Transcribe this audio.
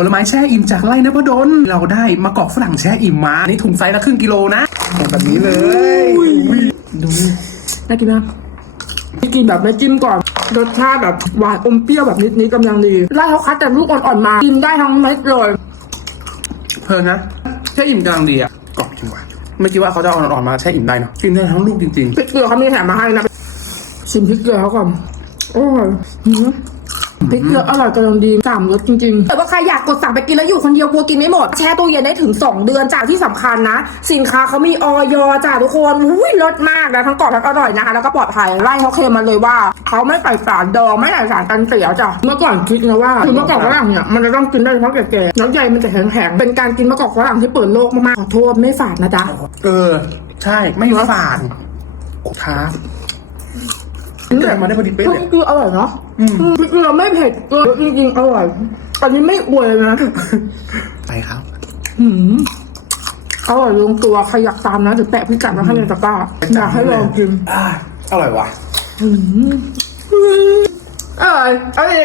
ผลไม้แช่อิ่มจากไร่นพดลเราได้มะกอกฝรั่งแช่อิ่มมาในถุงไซส์ละครึ่งกิโลนะแบบนี้เลยดูน่ากินนะกินแบบไม่จิ้มก่อนรสชาติแบบหวานอมเปรี้ยวแบบนิดๆกำลังดีไล่เขาคัดแต่ลูกอ่อนๆมากินได้ทั้งเม็ดเลยเพลินนะแช่อิ่มกำลังดีอะกรอบจริงว่ะไม่คิดว่าเขาจะเอาอ่อนๆมาแช่อิ่มได้เนาะกินได้ทั้งลูกจริงพริกเกลือเขามีแถมมาให้นะชิมพริกเกลือเขาก่อนโอ้ยหืม พริกเกลืออร่อยกำลังดีสามรสจริงๆ แต่ว่าใครอยากกดสั่งไปกินแล้วอยู่คนเดียวกลัวกินไม่หมด แช่ตู้เย็นได้ถึง 2 เดือนจากที่สำคัญนะ สินค้าเขามีออยจ้าทุกคนอุ้ยรสมากนะทั้งกรอบทั้งอร่อยนะคะ แล้วก็ปลอดภัยไล่เขาเคลมมาเลยว่า เขาไม่ใส่สารดองไม่ใส่สารกันเสียจ้ะเมื่อก่อนคิดนะว่าคือเมื่อก่อนฝรั่งเนี่ยมันจะต้องกินได้เฉพาะแก่ๆแล้วใยมันจะแข็งๆเป็นการกินมะกอกฝรั่งที่เปิดโลกมากๆขอโทษไม่ฝาดนะจ๊ะๆเออ ใช่ไม่ฝาดค รับเกิดมาได้พอดีเป๊ะพเลยริกเกลืออร่อยเนาะพริกเกลือไม่เผ็ดเกินจริงๆอร่อย อันนี้ไม่อวยเลยนะไปครับหืมอร่อยลงตัวใครอยากตามนะเดี๋ยวแปะพิกัดมาให้ในตะกร้าอยากให้ลองกินอ่าอร่อยว่ะอร่อยอร่อย